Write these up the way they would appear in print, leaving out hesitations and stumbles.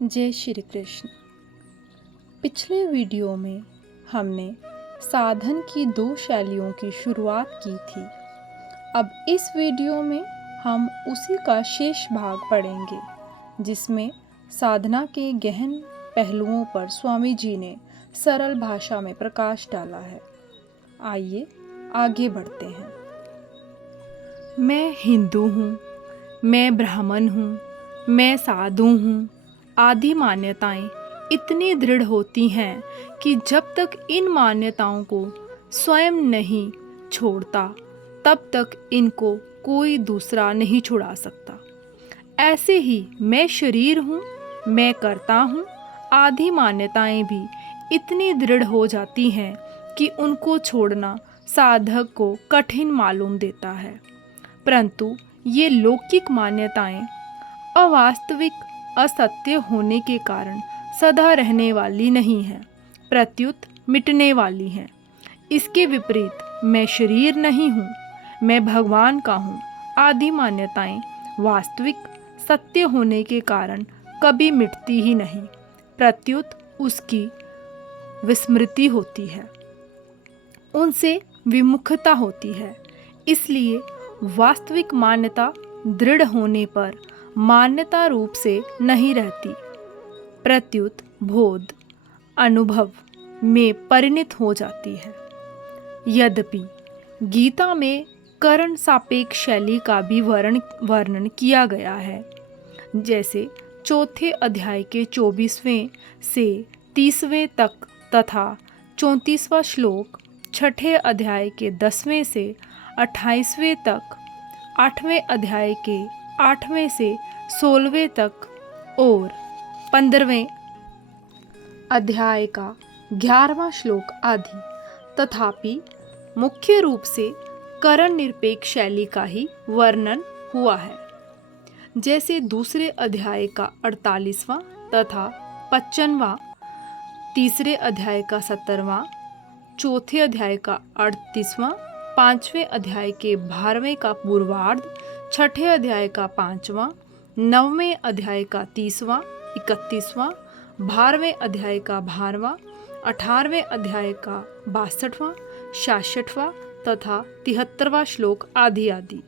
जय श्री कृष्ण। पिछले वीडियो में हमने साधन की दो शैलियों की शुरुआत की थी। अब इस वीडियो में हम उसी का शेष भाग पढ़ेंगे, जिसमें साधना के गहन पहलुओं पर स्वामी जी ने सरल भाषा में प्रकाश डाला है। आइए आगे बढ़ते हैं। मैं हिंदू हूँ, मैं ब्राह्मण हूँ, मैं साधु हूँ आदि मान्यताएं इतनी दृढ़ होती हैं कि जब तक इन मान्यताओं को स्वयं नहीं छोड़ता तब तक इनको कोई दूसरा नहीं छुड़ा सकता। ऐसे ही मैं शरीर हूँ, मैं करता हूँ आदि मान्यताएं भी इतनी दृढ़ हो जाती हैं कि उनको छोड़ना साधक को कठिन मालूम देता है। परंतु ये लौकिक मान्यताएं अवास्तविक, असत्य होने के कारण सदा रहने वाली नहीं है, प्रत्युत मिटने वाली हैं। इसके विपरीत मैं शरीर नहीं हूँ, मैं भगवान का हूँ आदि मान्यताएं वास्तविक सत्य होने के कारण कभी मिटती ही नहीं, प्रत्युत उसकी विस्मृति होती है, उनसे विमुखता होती है। इसलिए वास्तविक मान्यता दृढ़ होने पर मान्यता रूप से नहीं रहती, प्रत्युत बोध अनुभव में परिणत हो जाती है। यद्यपि गीता में करण सापेक्ष शैली का भी वर्णन किया गया है, जैसे चौथे अध्याय के 24वें से 30वें तक तथा 34वां श्लोक छठे अध्याय के 10वें से 28वें तक, 8वें अध्याय के 8वें से 16वें तक और 15वें अध्याय का 11वां श्लोक आदि। तथापि मुख्य रूप से करण निरपेक्ष शैली का ही वर्णन हुआ है, जैसे दूसरे अध्याय का 48वां तथा 55वां, तीसरे अध्याय का 17वां, चौथे अध्याय का 38वां, 5वें अध्याय के 12वें का पूर्वार्ध, छठे अध्याय का 5वां, 9वें अध्याय का 30वां, 31वां, 12वें अध्याय का 12वां, 18वें अध्याय का 62वां, 66वां तथा 73वां श्लोक आदि आदि।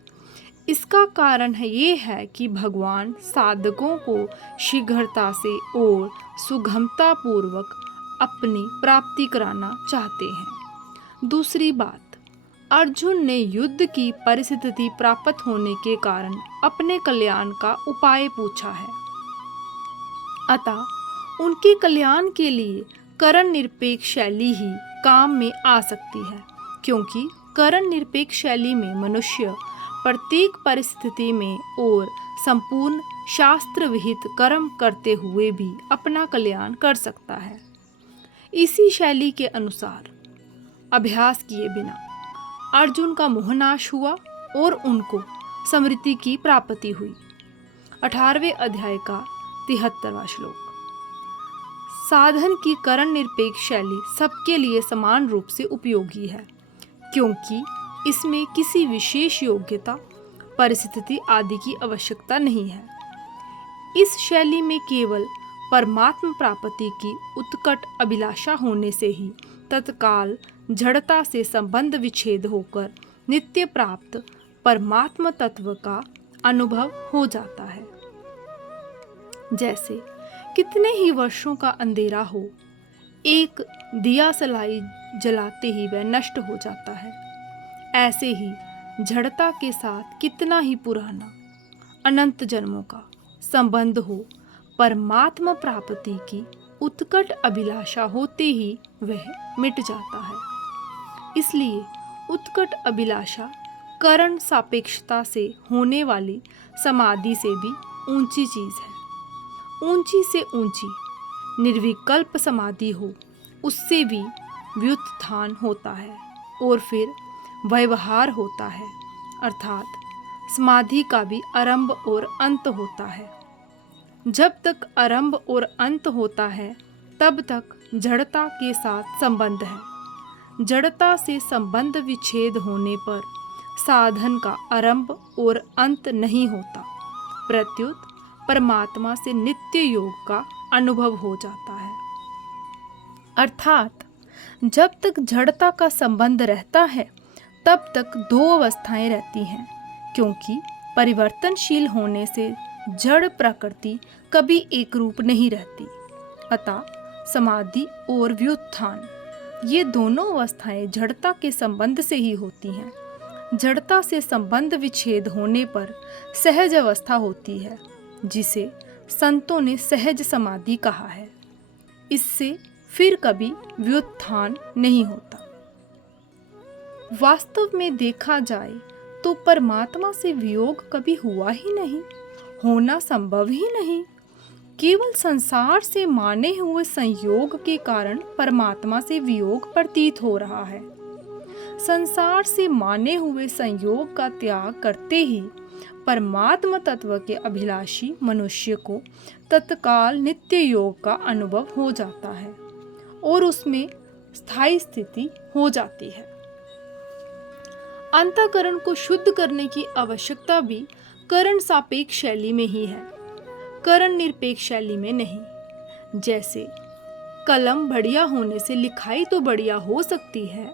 इसका कारण ये है कि भगवान साधकों को शीघ्रता से और सुगमता पूर्वक अपनी प्राप्ति कराना चाहते हैं। दूसरी बात, अर्जुन ने युद्ध की परिस्थिति प्राप्त होने के कारण अपने कल्याण का उपाय पूछा है, अतः उनके कल्याण के लिए करण निरपेक्ष शैली ही काम में आ सकती है, क्योंकि करण निरपेक्ष शैली में मनुष्य प्रत्येक परिस्थिति में और संपूर्ण शास्त्र विहित कर्म करते हुए भी अपना कल्याण कर सकता है। इसी शैली के अनुसार अभ्यास किए बिना अर्जुन का मोहनाश हुआ और उनको समृद्धि की प्राप्ति हुई। 18वें अध्याय का 73वां श्लोक। साधन की करण निरपेक्ष शैली सबके लिए समान रूप से उपयोगी है, क्योंकि इसमें किसी विशेष योग्यता, परिस्थिति आदि की आवश्यकता नहीं है। इस शैली में केवल परमात्म प्राप्ति की उत्कट अभिलाषा होने से ही तत्काल जड़ता से संबंध विच्छेद होकर नित्य प्राप्त परमात्म तत्व का अनुभव हो जाता है। जैसे कितने ही वर्षों का अंधेरा हो, एक दिया सलाई जलाते ही वह नष्ट हो जाता है। ऐसे ही जड़ता के साथ कितना ही पुराना अनंत जन्मों का संबंध हो, परमात्मा प्राप्ति की उत्कट अभिलाषा होते ही वह मिट जाता है। इसलिए उत्कट अभिलाषा करण सापेक्षता से होने वाली समाधि से भी ऊंची चीज है। ऊंची से ऊंची निर्विकल्प समाधि हो, उससे भी व्युत्थान होता है और फिर व्यवहार होता है, अर्थात समाधि का भी आरंभ और अंत होता है। जब तक आरंभ और अंत होता है तब तक जड़ता के साथ संबंध है। जड़ता से संबंध विच्छेद होने पर साधन का आरंभ और अंत नहीं होता, प्रत्युत परमात्मा से नित्य योग का अनुभव हो जाता है। अर्थात जब तक जड़ता का संबंध रहता है तब तक दो अवस्थाएं रहती हैं, क्योंकि परिवर्तनशील होने से जड़ प्रकृति कभी एक रूप नहीं रहती। अतः समाधि और व्युत्थान ये दोनों अवस्थाएं जड़ता के संबंध से ही होती हैं। जड़ता से संबंध विच्छेद होने पर सहज अवस्था होती है, जिसे संतों ने सहज समाधि कहा है। इससे फिर कभी व्युत्थान नहीं होता। वास्तव में देखा जाए तो परमात्मा से वियोग कभी हुआ ही नहीं, होना संभव ही नहीं। केवल संसार से माने हुए संयोग के कारण परमात्मा से वियोग प्रतीत हो रहा है। संसार से माने हुए संयोग का त्याग करते ही परमात्मा तत्व के अभिलाषी मनुष्य को तत्काल नित्य योग का अनुभव हो जाता है और उसमें स्थायी स्थिति हो जाती है। अंतःकरण को शुद्ध करने की आवश्यकता भी करण सापेक्ष शैली में ही है, करण निरपेक्ष शैली में नहीं। जैसे कलम बढ़िया होने से लिखाई तो बढ़िया हो सकती है,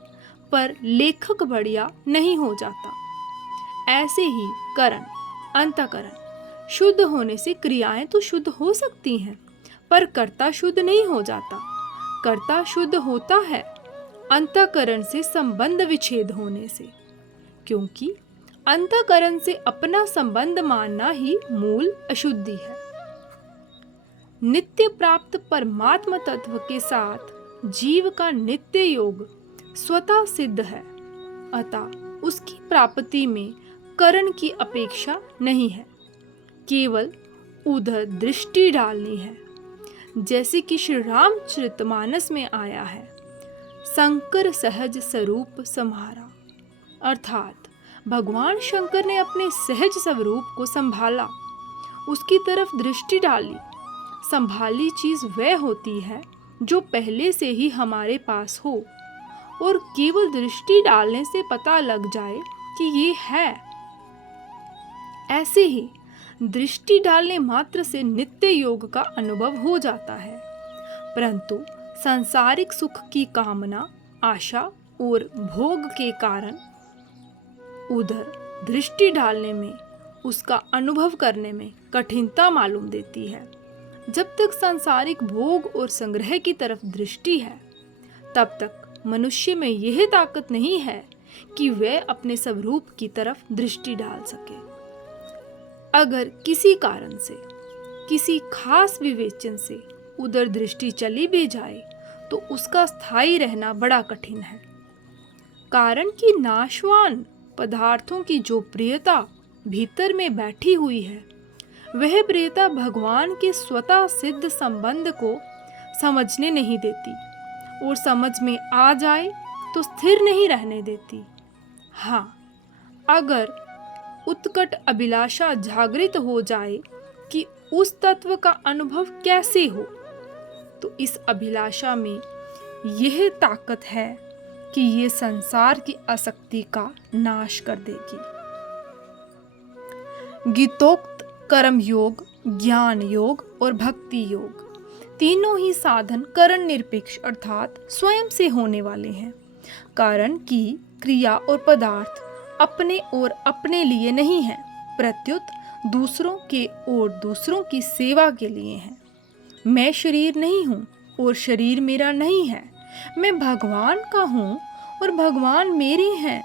पर लेखक बढ़िया नहीं हो जाता। ऐसे ही करण अंतःकरण शुद्ध होने से क्रियाएं तो शुद्ध हो सकती हैं, पर कर्ता शुद्ध नहीं हो जाता। कर्ता शुद्ध होता है अंतःकरण से संबंध विच्छेद होने से, क्योंकि अंतःकरण से अपना संबंध मानना ही मूल अशुद्धि है। नित्य प्राप्त परमात्मा तत्व के साथ जीव का नित्य योग स्वतः सिद्ध है, अतः उसकी प्राप्ति में करण की अपेक्षा नहीं है, केवल उधर दृष्टि डालनी है। जैसे कि श्री रामचरितमानस में आया है, शंकर सहज स्वरूप सम्हारा, अर्थात भगवान शंकर ने अपने सहज स्वरूप को संभाला, उसकी तरफ दृष्टि डाली। संभाली चीज वह होती है जो पहले से ही हमारे पास हो और केवल दृष्टि डालने से पता लग जाए कि ये है। ऐसे ही दृष्टि डालने मात्र से नित्य योग का अनुभव हो जाता है, परंतु सांसारिक सुख की कामना, आशा और भोग के कारण उधर दृष्टि डालने में, उसका अनुभव करने में कठिनता मालूम देती है। जब तक सांसारिक भोग और संग्रह की तरफ दृष्टि है, तब तक मनुष्य में यह ताकत नहीं है कि वह अपने स्वरूप की तरफ दृष्टि डाल सके। अगर किसी कारण से, किसी खास विवेचन से उधर दृष्टि चली भी जाए तो उसका स्थायी रहना बड़ा कठिन है। कारण कि नाशवान पदार्थों की जो प्रियता भीतर में बैठी हुई है, वह प्रियता भगवान के स्वतः सिद्ध संबंध को समझने नहीं देती, और समझ में आ जाए तो स्थिर नहीं रहने देती। हाँ, अगर उत्कट अभिलाषा जागृत हो जाए कि उस तत्व का अनुभव कैसे हो, तो इस अभिलाषा में यह ताकत है कि ये संसार की आसक्ति का नाश कर देगी। गीतोक्त कर्म योग, ज्ञान योग और भक्ति योग तीनों ही साधन करण निरपेक्ष अर्थात स्वयं से होने वाले हैं। कारण की क्रिया और पदार्थ अपने और अपने लिए नहीं है, प्रत्युत दूसरों के और दूसरों की सेवा के लिए हैं। मैं शरीर नहीं हूँ और शरीर मेरा नहीं है, मैं भगवान का हूँ और भगवान मेरे हैं।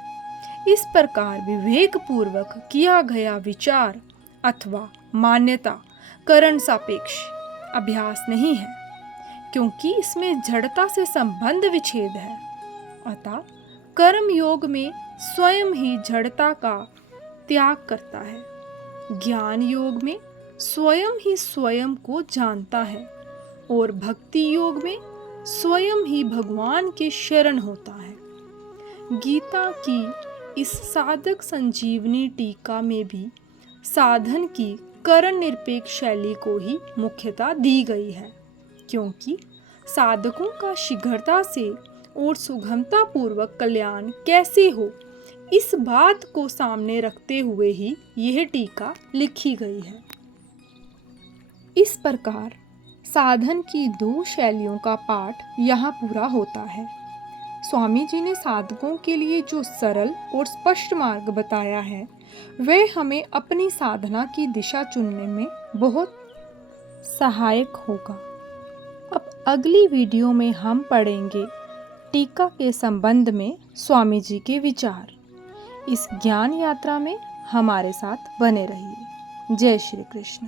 इस प्रकार विवेक पूर्वक किया गया विचार अथवा मान्यता करण सापेक्ष अभ्यास नहीं है, क्योंकि इसमें जड़ता से संबंध विच्छेद है। अतः कर्म योग में स्वयं ही जड़ता का त्याग करता है, ज्ञान योग में स्वयं ही स्वयं को जानता है और भक्ति योग में स्वयं ही भगवान के शरण होता है। गीता की इस साधक संजीवनी टीका में भी साधन की करण निरपेक्ष शैली को ही मुख्यता दी गई है, क्योंकि साधकों का शीघ्रता से और सुगमता पूर्वक कल्याण कैसे हो, इस बात को सामने रखते हुए ही यह टीका लिखी गई है। इस प्रकार साधन की 2 शैलियों का पाठ यहाँ पूरा होता है। स्वामी जी ने साधकों के लिए जो सरल और स्पष्ट मार्ग बताया है वह हमें अपनी साधना की दिशा चुनने में बहुत सहायक होगा। अब अगली वीडियो में हम पढ़ेंगे टीका के संबंध में स्वामी जी के विचार। इस ज्ञान यात्रा में हमारे साथ बने रहिए। जय श्री कृष्ण।